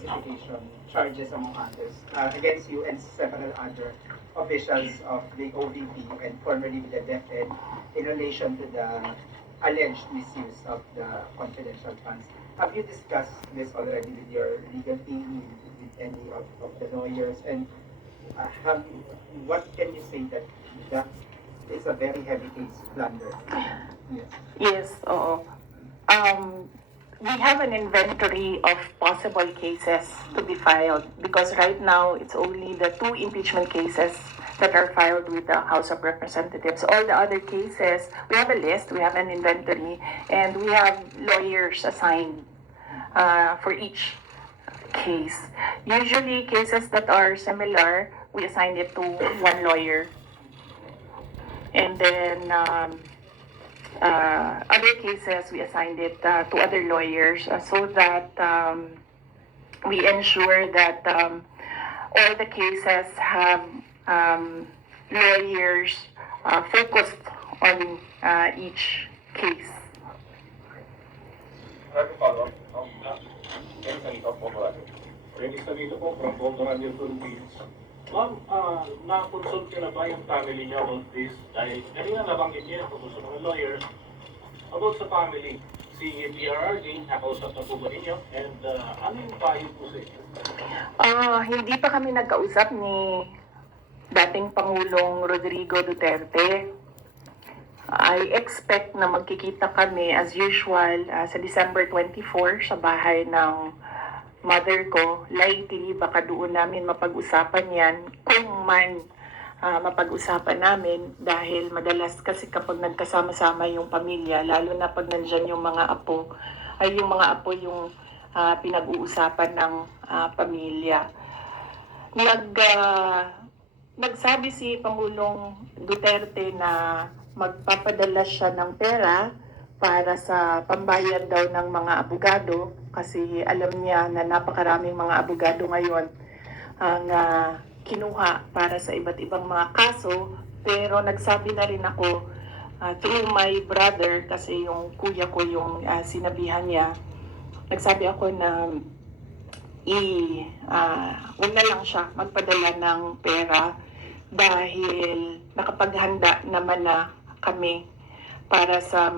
falsification charges, among others, against you and several other officials of the OVP and formerly with the DepEd in relation to the alleged misuse of the confidential funds. Have you discussed this already with your legal team, with any of the lawyers, and what can you say that is a very heavy case blunder? Yes. Yes, oo. We have an inventory of possible cases to be filed because right now it's only the 2 impeachment cases that are filed with the House of Representatives. All the other cases, we have a list, we have an inventory, and we have lawyers assigned for each case. Usually cases that are similar, we assign it to one lawyer. And then other cases, we assigned it to other lawyers so that we ensure that all the cases have lawyers focused on each case. Follow-up. Dennis Sanito po from Volcaranil Philippines. Ma'am, na-consult niyo na ba yung family niyo about this? Dahil kanina nabanggit niyo kung gusto ng lawyers about sa family. Si PRRD, nakausap na po ba ninyo? And ano yung payo po sa inyo? Hindi pa kami nagkausap ni dating Pangulong Rodrigo Duterte. I expect na magkikita kami as usual sa December 24 sa bahay ng mother ko. Likely, baka doon namin mapag-usapan yan kung man mapag-usapan namin dahil madalas kasi kapag nagkasama-sama yung pamilya, lalo na pag nandyan yung mga apo, ay yung mga apo yung pinag-uusapan ng pamilya. Nagsabi si Pangulong Duterte na magpapadala siya ng pera para sa pambayad daw ng mga abogado kasi alam niya na napakaraming mga abogado ngayon ang kinuha para sa iba't ibang mga kaso. Pero nagsabi na rin ako through my brother kasi yung kuya ko yung sinabihan niya, nagsabi ako na huwag na lang siya magpadala ng pera dahil nakapaghanda naman na kami para sa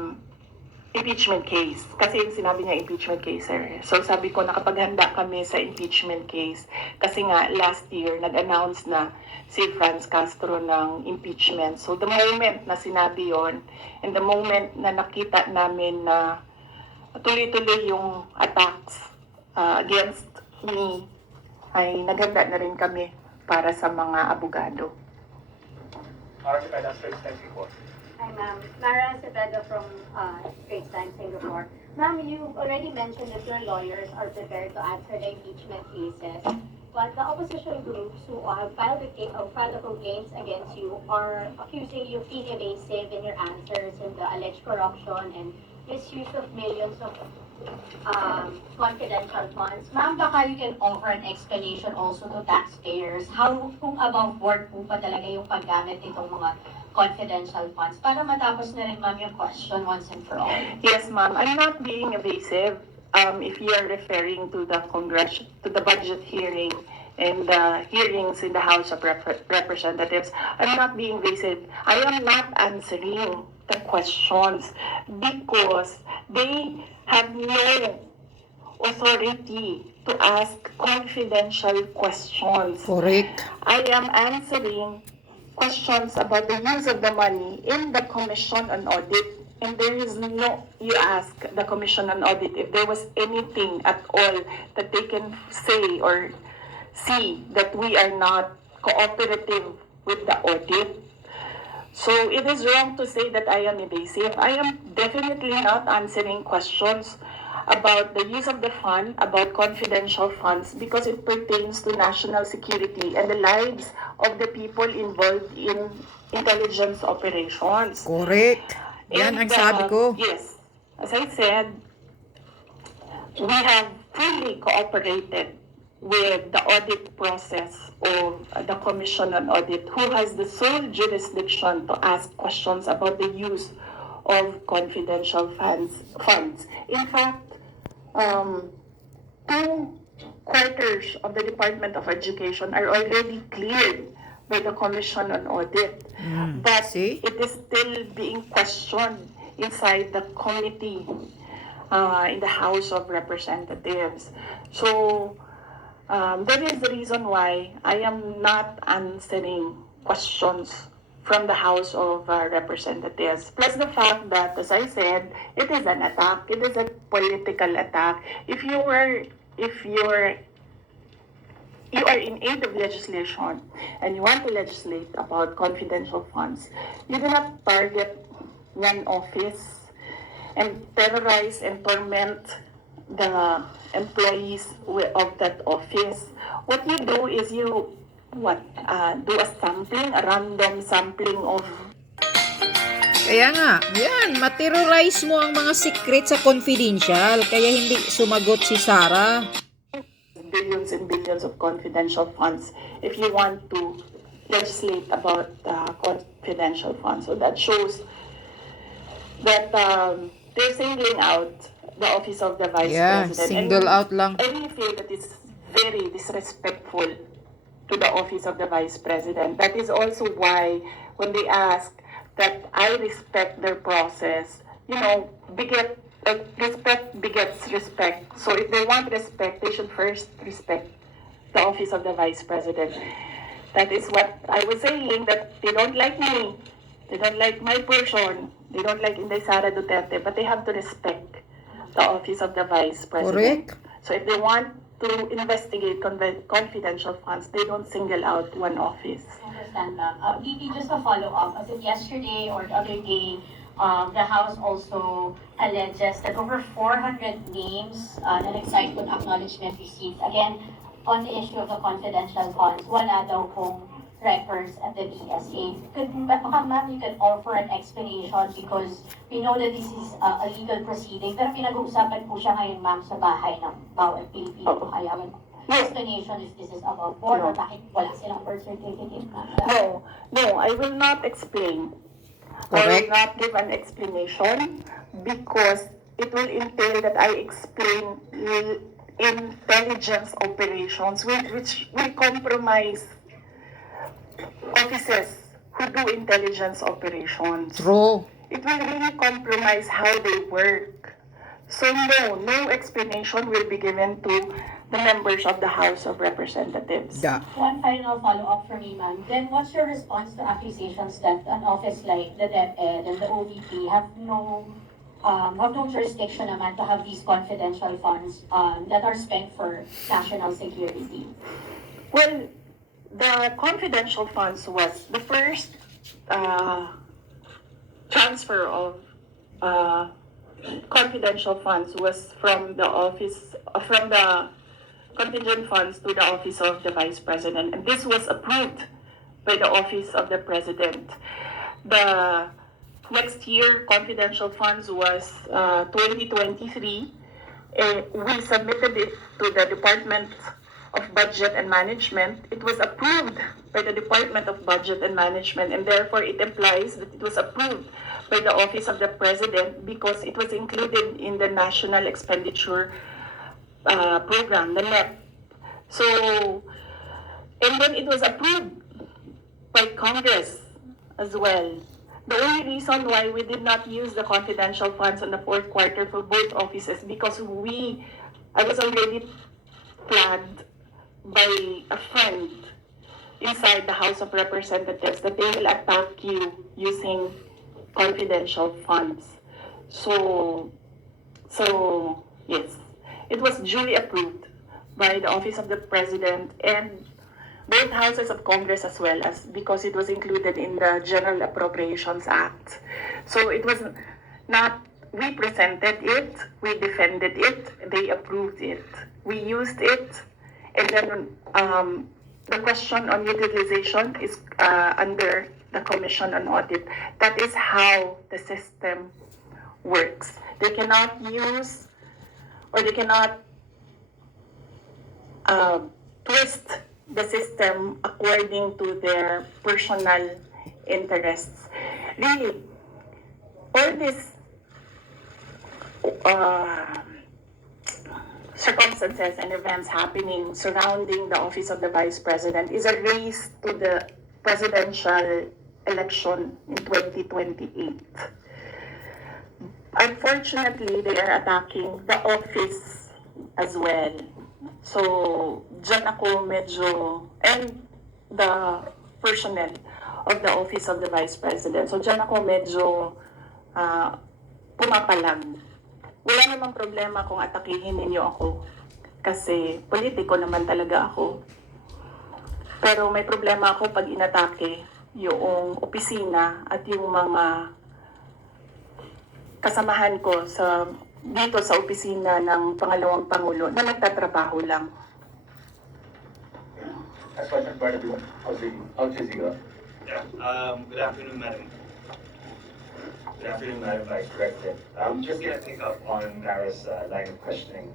impeachment case. Kasi yung sinabi niya impeachment case, sir. So sabi ko, nakapaghanda kami sa impeachment case. Kasi nga, last year, nag-announce na si Franz Castro ng impeachment. So the moment na sinabi yon, and the moment na nakita namin na tuloy-tuloy yung attacks against me, ay naghanda na rin kami para sa mga abogado. Hi, ma'am. Mara Cepeda from Straits Times, Singapore. Ma'am, you already mentioned that your lawyers are prepared to answer the impeachment cases, but the opposition groups who have filed the complaints against you are accusing you of being evasive in your answers in the alleged corruption and misuse of millions of confidential funds. Ma'am, baka you can offer an explanation also to taxpayers kung above board po pa talaga yung paggamit nitong mga confidential funds para matapos na rin, ma'am, yung question once and for all. Yes, ma'am. I'm not being evasive. If you are referring to the budget hearing and the hearings in the House of Representatives, I'm not being evasive. I am not answering the questions because they have no authority to ask confidential questions. Correct. I am answering questions about the use of the money in the Commission on Audit. And there is you ask the Commission on Audit if there was anything at all that they can say or see that we are not cooperative with the audit. So it is wrong to say that I am evasive. I am definitely not answering questions about the use of the fund, about confidential funds, because it pertains to national security and the lives of the people involved in intelligence operations. Correct. Yan ang sabi ko. Yes. As I said, we have fully cooperated with the audit process of the Commission on Audit, who has the sole jurisdiction to ask questions about the use of confidential funds. In fact, two quarters of the Department of Education are already cleared by the Commission on Audit. But see? it is still being questioned inside the committee in the House of Representatives. So that is the reason why I am not answering questions from the House of Representatives. Plus the fact that, as I said, it is an attack. It is a political attack. If you are in aid of legislation and you want to legislate about confidential funds, you do not target one office and terrorize and torment the employees of that office. What you do is you do a sampling, a random sampling of Kaya nga, yan, materialize mo ang mga secret sa confidential, kaya hindi sumagot si Sarah. billions and billions of confidential funds if you want to legislate about confidential funds. So that shows that they're singling out the office of the Vice Yeah, President. single out lang. I really feel that it's very disrespectful to the office of the Vice President. That is also why when they ask that I respect their process, respect begets respect. So if they want respect, they should first respect the office of the Vice President. That is what I was saying, that they don't like me, they don't like my person, they don't like Inday Sara Duterte, but they have to respect the office of the Vice President. Correct. So if they want to investigate confidential funds, they don't single out one office. I understand, ma'am. VP, just a follow-up. As in yesterday or the other day, the House also alleges that over 400 names na nag-cite kung acknowledgement receipts. Again, on the issue of the confidential funds, wala daw pong records at the BSA. Baka ma'am, you can offer an explanation because we know that this is a legal proceeding. Pero pinag-uusapan po siya ngayon, ma'am, sa bahay ng bawat Pilipino. Kaya explanation is this is about board or bakit wala silang birth certificate, ma'am? No, I will not explain. I Correct. will not give an explanation because it will entail that I explain intelligence operations which will compromise officers who do intelligence operations. True. It will really compromise how they work. So no explanation will be given to the members of the House of Representatives. Da. One final follow-up for me, ma'am. Then what's your response to accusations that an office like the DepEd and the OVP have no jurisdiction naman to have these confidential funds that are spent for national security? Well, the confidential funds was the first transfer of confidential funds was from the contingent funds to the office of the Vice President, and this was approved by the office of the President. The next year confidential funds was 2023. We submitted it to the Department of Budget and Management. It was approved by the Department of Budget and Management, and therefore it implies that it was approved by the Office of the President because it was included in the National Expenditure Program, the NEP. So, and then it was approved by Congress as well. The only reason why we did not use the confidential funds in the fourth quarter for both offices because I was already flagged by a friend inside the House of Representatives that they will attack you using confidential funds. So yes, it was duly approved by the Office of the President and both houses of Congress as well as because it was included in the General Appropriations Act. So it was not, we presented it, we defended it, they approved it. We used it, and then the question on utilization is under the Commission on Audit. That is how the system works. They cannot use or they cannot twist the system according to their personal interests. Really, all this circumstances and events happening surrounding the office of the Vice President is a race to the presidential election in 2028. Unfortunately, they are attacking the office as well. So, dyan ako medyo, and the personnel of the office of the Vice President. So, dyan ako medyo pumapalag. Wala namang problema kung atakihin ninyo ako. Kasi politiko naman talaga ako. Pero may problema ako pag inatake yung opisina at yung mga kasamahan ko dito sa opisina ng pangalawang Pangulo na nagtatrabaho lang. That's what Bernardo Al Jazeera. Yeah, good afternoon, Madam. Good afternoon, Madam Vice President. I'm just gonna pick up on Mara's line of questioning.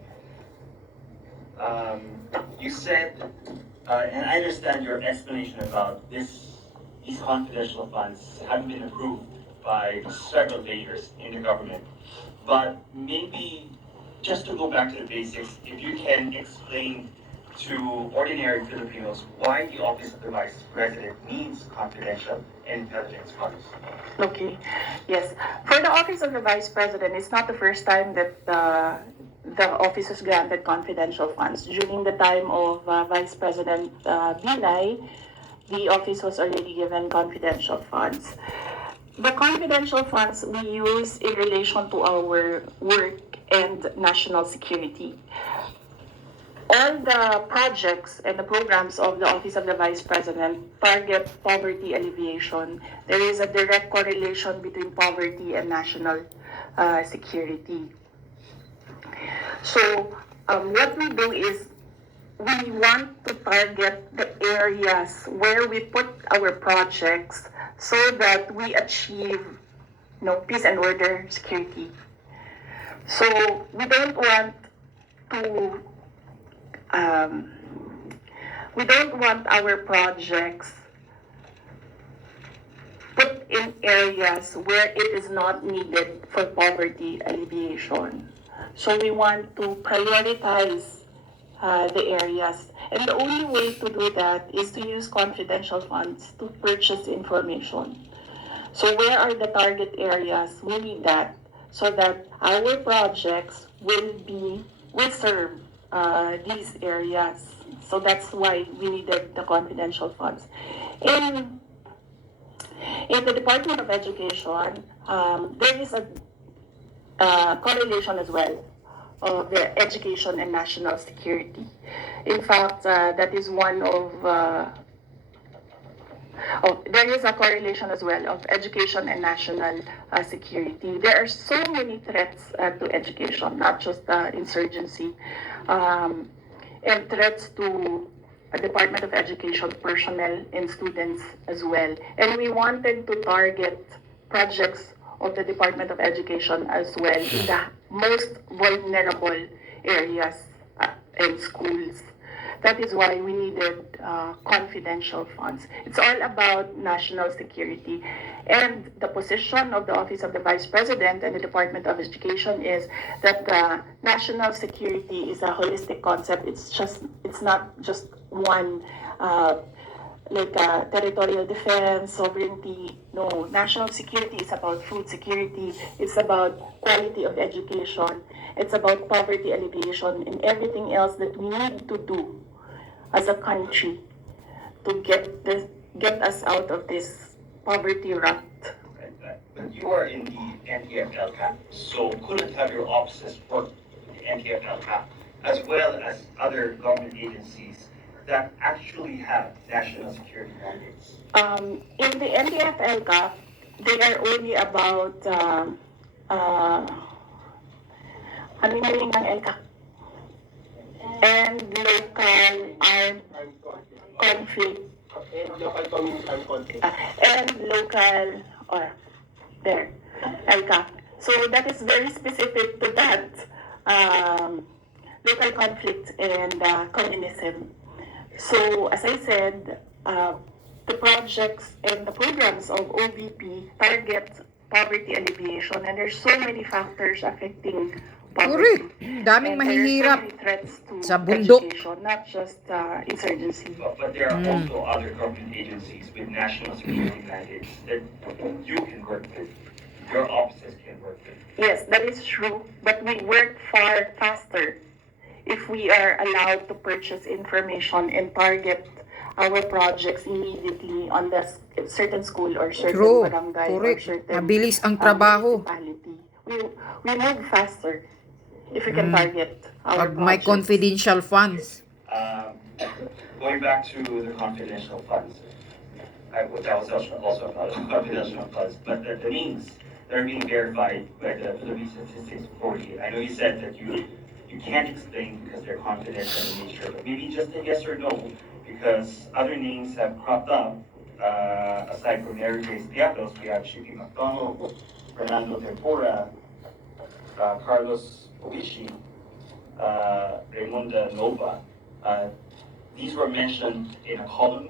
You said, and I understand your explanation about these confidential funds haven't been approved by several layers in the government. But maybe just to go back to the basics, if you can explain to ordinary Filipinos why the Office of the Vice President needs confidential intelligence funds. Okay, yes. For the Office of the Vice President, it's not the first time that the office was granted confidential funds. During the time of Vice President Binay, the office was already given confidential funds. The confidential funds we use in relation to our work and national security. All the projects and the programs of the Office of the Vice President target poverty alleviation. There is a direct correlation between poverty and national security. So, what we do is we want to target the areas where we put our projects so that we achieve, peace and order, security. So we don't want to, we don't want our projects put in areas where it is not needed for poverty alleviation. So we want to prioritize the areas. And the only way to do that is to use confidential funds to purchase information. So where are the target areas? We need that so that our projects will serve these areas. So that's why we needed the confidential funds. In the Department of Education, there is a correlation as well of the education and national security. In fact, that is one of, there is a correlation as well of education and national security. There are so many threats to education, not just insurgency, and threats to Department of Education personnel and students as well. And we wanted to target projects of the Department of Education as well in the most vulnerable areas and schools. That is why we needed confidential funds. It's all about national security. And the position of the Office of the Vice President and the Department of Education is that the national security is a holistic concept. It's not just one territorial defense, sovereignty. No, national security is about food security. It's about quality of education. It's about poverty alleviation and everything else that we need to do as a country to get us out of this poverty rut. But you are in the NTF-LCAP, so couldn't have your offices work with the NTF-LCAP as well as other government agencies that actually have national security mandates? In the NTF-LCAP, they are only about ano yung ng LCAP? And local armed conflict. And local community and conflict. And local, LCAP. So that is very specific to that local conflict and communism. So as I said, the projects and the programs of OVP target poverty alleviation, and there's so many factors affecting poverty. Daming And there are so mahihirap many threats to sa bundok. education, not just insurgency. But there are also other government agencies with national security mandates that you can work with, your offices can work with. Yes, that is true, but we work far faster if we are allowed to purchase information and target our projects immediately on the certain school or certain True. barangay or Correct. certain Mabilis ang trabaho. municipality. We move faster if we can target our Pag may projects. confidential funds. Going back to the confidential funds, that was also about confidential funds, but the names that are being verified by the Philippine Statistics Authority, I know you said that you can't explain because they're confidential in nature, but maybe just a yes or no, because other names have cropped up, aside from Mary Grace Piatos, we have Shippy McDonald, Fernando Tempora, Carlos Oishi, Raymond Nova. These were mentioned in a column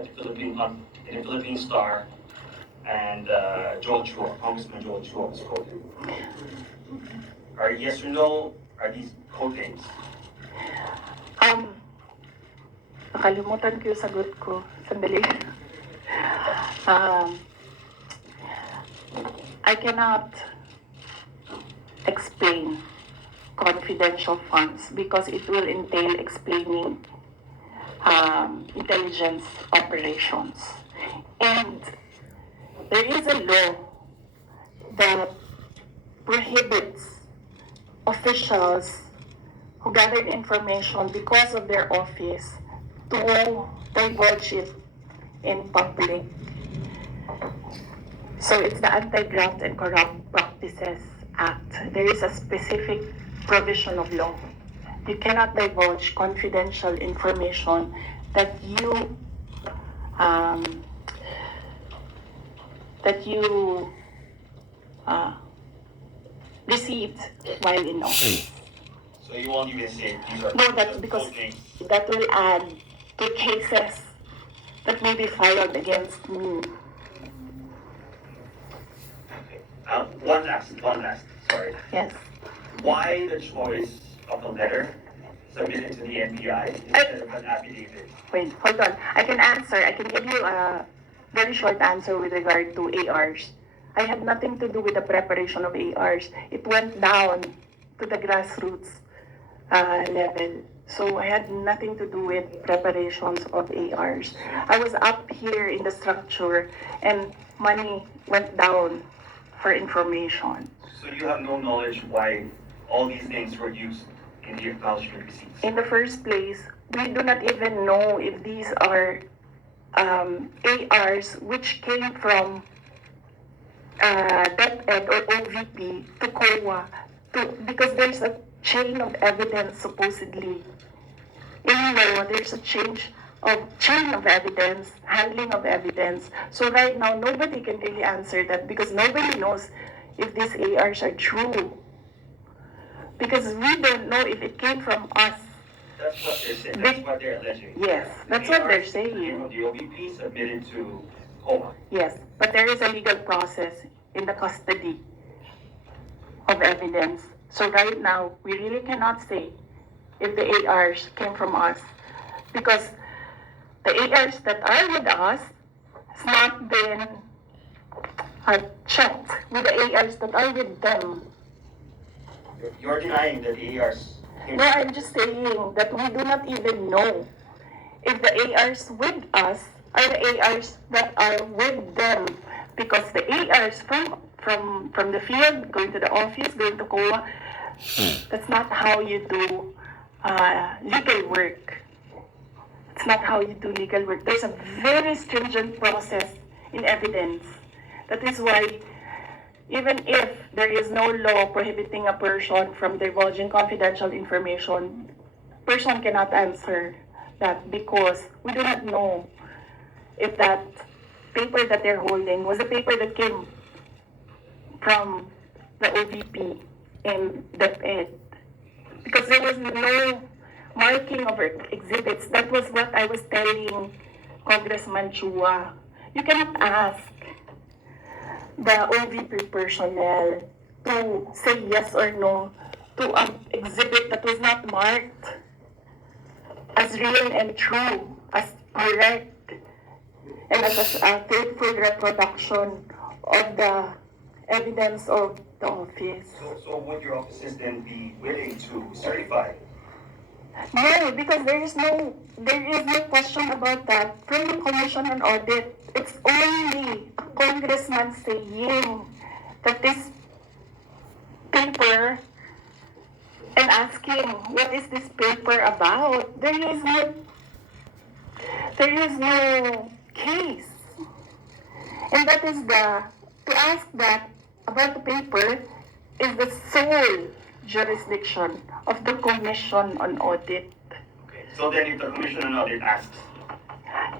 in the Philippine Star, and Joel Chua, Congressman Joel Chua was quoted. Are yes or no, are these code names? Nakalimutan ko yung sagot ko. Sandali. I cannot explain confidential funds because it will entail explaining intelligence operations. And there is a law that prohibits officials who gathered information because of their office to divulge it in public. So it's the Anti-Graft and Corrupt Practices Act. There is a specific provision of law. You cannot divulge confidential information that you received while in office. So you won't even say these are No, that's just because code names. that will add to cases that may be filed against me. One last, sorry. Yes. Why the choice of a letter submitted to the NBI instead of an affidavit? Wait, hold on. I can answer. I can give you a very short answer with regard to ARs. I had nothing to do with the preparation of ARs. It went down to the grassroots level. So I had nothing to do with preparations of ARs. I was up here in the structure and money went down for information. So you have no knowledge why all these names were used in the acknowledgement receipts? In the first place, we do not even know if these are ARs which came from DepEd or OVP to COA, because there's a chain of evidence supposedly. In law, there's a chain of evidence, handling of evidence. So right now, nobody can really answer that because nobody knows if these ARs are true. Because we don't know if it came from us. That's what they're saying, that's what they're alleging. Yes, that's what they're Came saying. from the OVP submitted to COA. Yes, but there is a legal process in the custody of evidence. So right now, we really cannot say if the ARs came from us because the ARs that are with us has not been checked with the ARs that are with them. You're denying that the ARs came No, I'm just saying that we do not even know if the ARs with us are the ARs that are with them. Because the ARs from the field, going to the office, going to COA, that's not how you do legal work. It's not how you do legal work. There's a very stringent process in evidence. That is why even if there is no law prohibiting a person from divulging confidential information, person cannot answer that because we do not know if that paper that they're holding was the paper that came from the OVP and DepEd. Because there was no marking of exhibits. That was what I was telling Congressman Chua. You cannot ask the OVP personnel to say yes or no to to an exhibit that was not marked as real and true, as correct, and as a faithful reproduction of the evidence of the office. So would your offices then be willing to certify? No, because there is no question about that from the Commission on Audit. It's only a congressman saying that this paper and asking what is this paper about. There is no case, and that is to ask that about the paper is the sole jurisdiction of the Commission on Audit. Okay. So then if the Commission on Audit asks,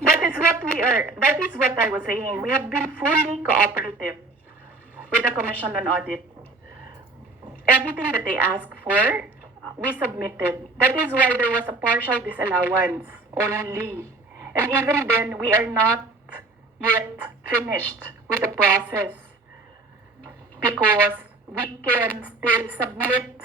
That is what I was saying. We have been fully cooperative with the Commission on Audit. Everything that they asked for, we submitted. That is why there was a partial disallowance only. And even then, we are not yet finished with the process because we can still submit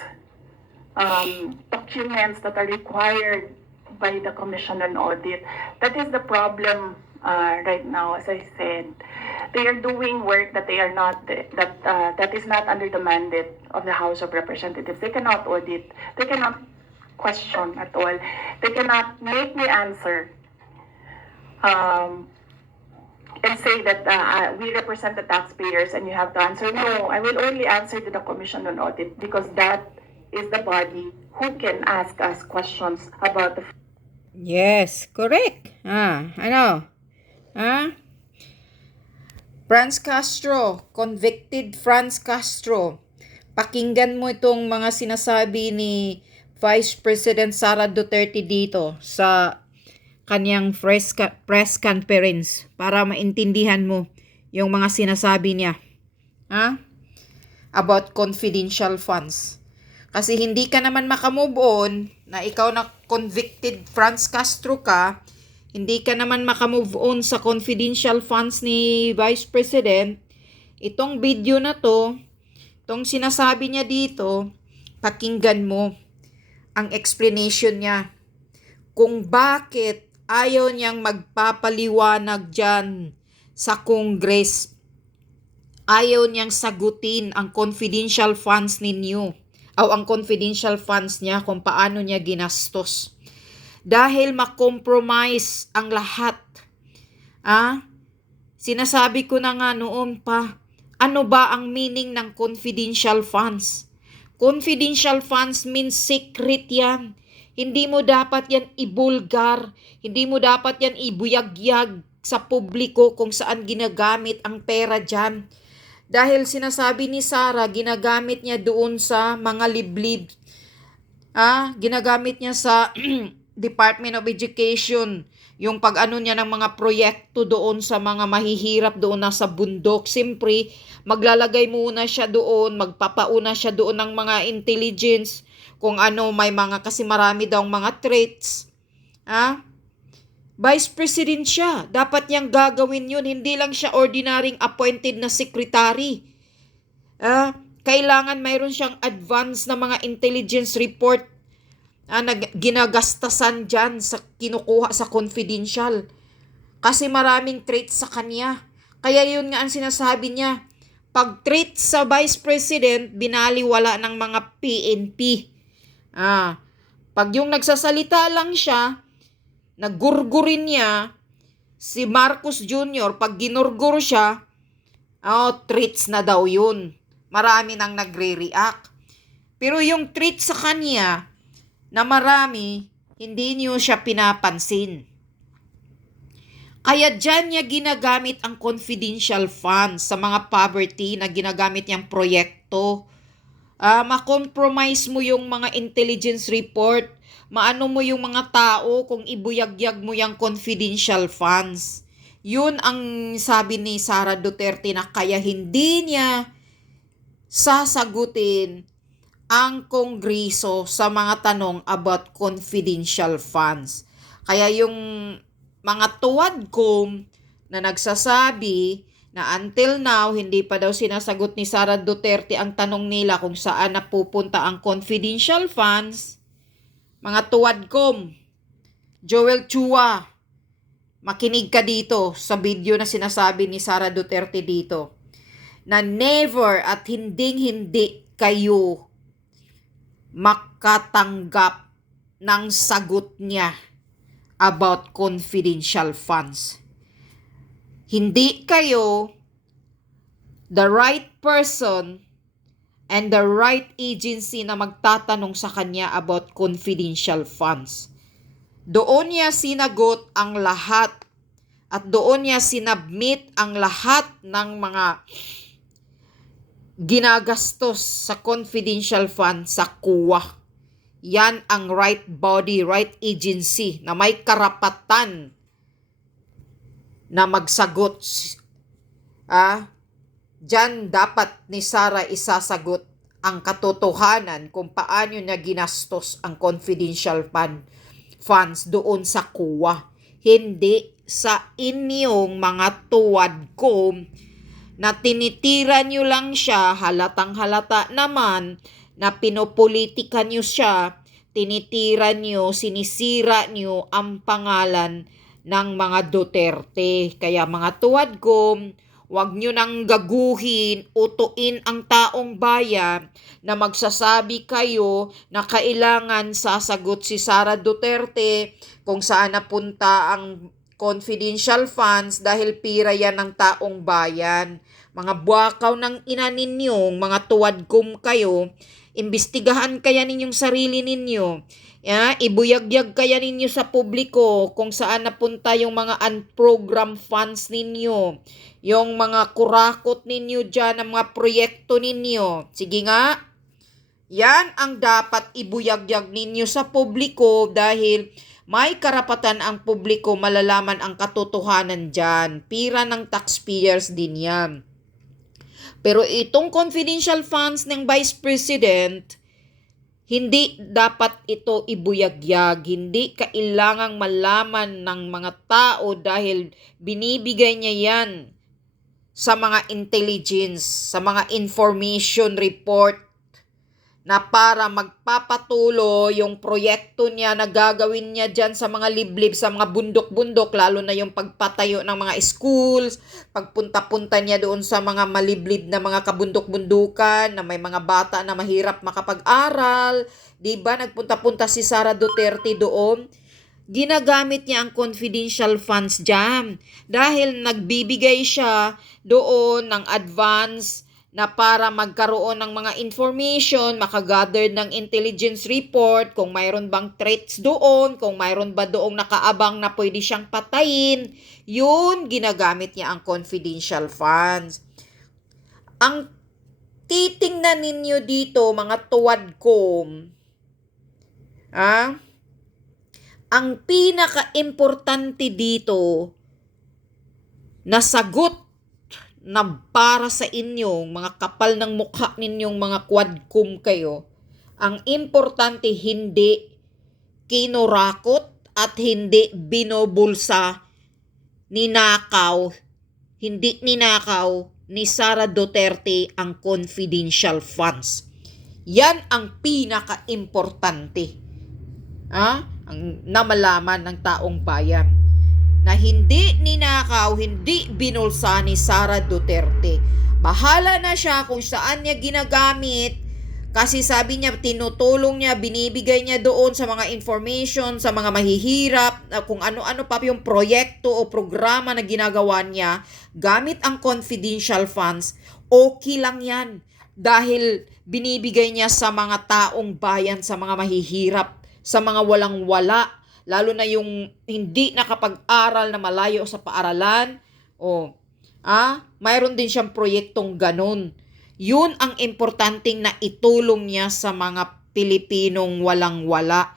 documents that are required by the Commission on Audit. That is the problem right now. As I said, they are doing work that they are not that is not under the mandate of the House of Representatives. They cannot audit. They cannot question at all. They cannot make me answer and say that we represent the taxpayers and you have to answer. No, I will only answer to the Commission on Audit because that is the body who can ask us questions about the Yes, correct. Franz Castro, convicted Franz Castro. Pakinggan mo itong mga sinasabi ni Vice President Sara Duterte dito sa kanyang press conference para maintindihan mo yung mga sinasabi niya. About confidential funds. Kasi hindi ka naman makamove on na ikaw na convicted Franz Castro ka, hindi ka naman makamove on sa confidential funds ni Vice President. Itong video na to, itong sinasabi niya dito, pakinggan mo ang explanation niya kung bakit ayaw niyang magpapaliwanag dyan sa Congress. Ayaw niyang sagutin ang confidential funds ninyo o ang confidential funds niya kung paano niya ginastos. Dahil makompromise ang lahat. Sinasabi ko na nga noon pa, ano ba ang meaning ng confidential funds? Confidential funds means secret yan. Hindi mo dapat yan ibulgar. Hindi mo dapat yan ibuyagyag sa publiko kung saan ginagamit ang pera dyan. Dahil sinasabi ni Sara, ginagamit niya doon sa mga liblib. Ginagamit niya sa Department of Education. Yung pag-ano niya ng mga proyekto doon sa mga mahihirap doon na sa bundok. Siyempre, maglalagay muna siya doon, magpapauna siya doon ng mga intelligence. Kung ano, may mga, kasi marami daw mga traits. Vice President siya. Dapat niyang gagawin yun. Hindi lang siya ordinaryong appointed na secretary. Kailangan mayroon siyang advance na mga intelligence report na ginagastasan dyan sa kinukuha sa confidential. Kasi maraming traits sa kanya. Kaya yun nga ang sinasabi niya. Pag traits sa Vice President, binaliwala ng mga PNP. Pag yung nagsasalita lang siya, nagurgurin niya, si Marcos Jr., pag ginurgur siya, treats na daw yun. Marami nang nagre-react. Pero yung treats sa kanya, na marami, hindi niyo siya pinapansin. Kaya dyan niya ginagamit ang confidential funds sa mga poverty na ginagamit niyang proyekto. Ma-compromise mo yung mga intelligence report. Maano mo yung mga tao kung ibuyagyag mo yung confidential funds. Yun ang sabi ni Sara Duterte na kaya hindi niya sasagutin ang Kongreso sa mga tanong about confidential funds. Kaya yung mga tuwad ko na nagsasabi na until now, hindi pa daw sinasagot ni Sara Duterte ang tanong nila kung saan napupunta ang confidential funds. Mga tuwadkom, Joel Chua, makinig ka dito sa video na sinasabi ni Sara Duterte dito, na never at hindi kayo makatanggap ng sagot niya about confidential funds. Hindi kayo the right person and the right agency na magtatanong sa kanya about confidential funds. Doon niya sinagot ang lahat at doon niya sinabmit ang lahat ng mga ginagastos sa confidential fund sa COA. Yan ang right body, right agency na may karapatan na magsagot. Diyan dapat ni Sara isasagot ang katotohanan kung paano niya ginastos ang confidential funds doon sa COA. Hindi sa inyong mga tuwadkom na tinitira nyo lang siya, halatang halata naman na pinopolitika nyo siya, tinitira nyo, sinisira nyo ang pangalan ng mga Duterte. Kaya mga tuwadkom, huwag nyo nang gaguhin, utuin ang taong bayan na magsasabi kayo na kailangan sasagot si Sara Duterte kung saan napunta ang confidential funds dahil pira yan ng taong bayan. Mga buwakaw ng ina ninyong, mga tuwadkom kayo, imbestigahan kaya ninyong sarili ninyo. Ibuyagyag kaya ninyo sa publiko kung saan napunta yung mga unprogrammed funds ninyo. Yung mga kurakot ninyo dyan, ang mga proyekto ninyo. Sige nga, yan ang dapat ibuyagyag ninyo sa publiko dahil may karapatan ang publiko malalaman ang katotohanan dyan. Pira ng taxpayers din yan. Pero itong confidential funds ng Vice President, hindi dapat ito ibuyagyag. Hindi kailangang malaman ng mga tao dahil binibigay niya yan sa mga intelligence, sa mga information report na para magpapatuloy yung proyekto niya na gagawin niya dyan sa mga liblib, sa mga bundok-bundok, lalo na yung pagpatayo ng mga schools, pagpunta-punta niya doon sa mga maliblib na mga kabundok-bundukan, na may mga bata na mahirap makapag-aral. Diba? Nagpunta-punta si Sara Duterte doon. Ginagamit niya ang confidential funds dyan dahil nagbibigay siya doon ng advance na para magkaroon ng mga information, makagather ng intelligence report, kung mayroon bang threats doon, kung mayroon ba doong nakaabang na pwede siyang patayin, yun, ginagamit niya ang confidential funds. Ang titingnan ninyo dito, mga tuwadkom, ang pinaka-importante dito na sagot na para sa inyong mga kapal ng mukha ninyong mga quadcom kayo, ang importante hindi kinurakot at hindi binobulsa, hindi ninakaw ni Sara Duterte ang confidential funds. Yan ang pinaka-importante na malaman ng taong bayan. Na hindi ninakaw, hindi binulsa ni Sara Duterte. Bahala na siya kung saan niya ginagamit kasi sabi niya tinutulong niya, binibigay niya doon sa mga information, sa mga mahihirap, kung ano-ano pa yung proyekto o programa na ginagawa niya gamit ang confidential funds. Okay lang yan dahil binibigay niya sa mga taong bayan, sa mga mahihirap, sa mga walang-wala, lalo na yung hindi nakapag-aral na malayo sa paaralan. Mayroon din siyang proyektong ganun. Yun ang importanteng na itulong niya sa mga Pilipinong walang-wala.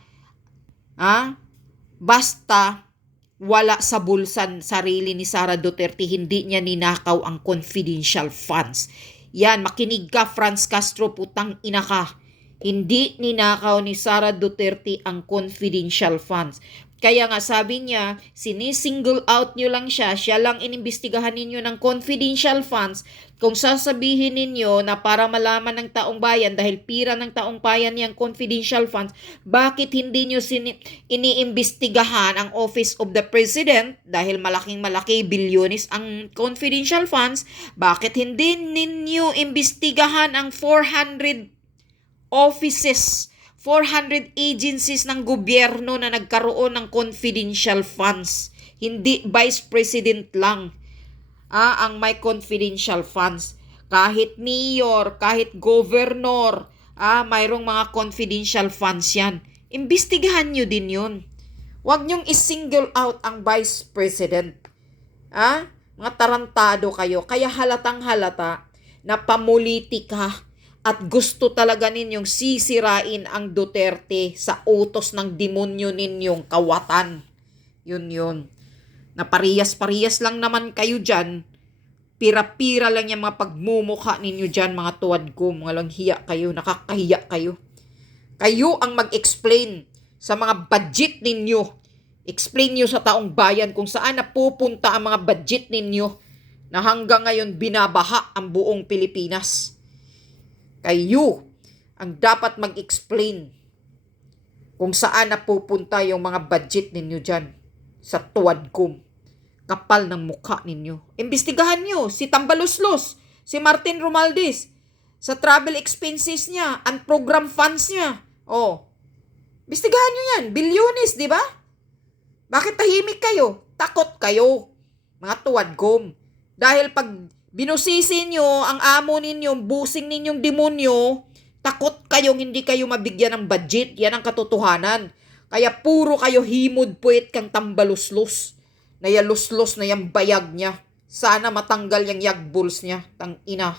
Basta wala sa bulsan sarili ni Sara Duterte, hindi niya ninakaw ang confidential funds. Yan, makinig ka, Franz Castro, putang ina ka. Hindi ninakaw ni Sara Duterte ang confidential funds. Kaya nga sabi niya, sinisingle out nyo lang siya lang inimbestigahan ninyo ng confidential funds. Kung sasabihin ninyo na para malaman ng taong bayan dahil pira ng taong bayan yung confidential funds, bakit hindi nyo iniimbestigahan ang Office of the President dahil malaking-malaki bilyones ang confidential funds? Bakit hindi ninyo imbestigahan ang 400 offices, 400 agencies ng gobyerno na nagkaroon ng confidential funds? Hindi Vice President lang ang may confidential funds. Kahit mayor, kahit governor, mayroong mga confidential funds yan. Imbestigahan nyo din yun. Huwag nyong isingle out ang Vice President. Mga tarantado kayo. Kaya halatang halata na pamulitika at gusto talaga ninyong sisirain ang Duterte sa utos ng demonyo ninyong kawatan. Yun. Na parehas-parehas lang naman kayo dyan. Pira-pira lang yung mga pagmumukha ninyo dyan, mga tuwad ko. Mga langhiya kayo, nakakahiya kayo. Kayo ang mag-explain sa mga budget ninyo. Explain nyo sa taong bayan kung saan napupunta ang mga budget ninyo na hanggang ngayon binabaha ang buong Pilipinas. Kayo ang dapat mag-explain kung saan napupunta yung mga budget ninyo dyan sa tuwad ko. Kapal ng mukha ninyo. Imbestigahan nyo si Tambaluslos, si Martin Romualdez, sa travel expenses niya, ang program funds niya. Imbestigahan nyo yan. Bilyones, di ba? Bakit tahimik kayo? Takot kayo, mga tuwad ko. Dahil pag binusisi nyo ang amo ninyo, busing ninyong demonyo, takot kayong hindi kayo mabigyan ng budget. Yan ang katotohanan. Kaya puro kayo himod puwet kang Tambaluslos. Na yaluslos na yung bayag niya. Sana matanggal yung yagbuls niya. Tang ina.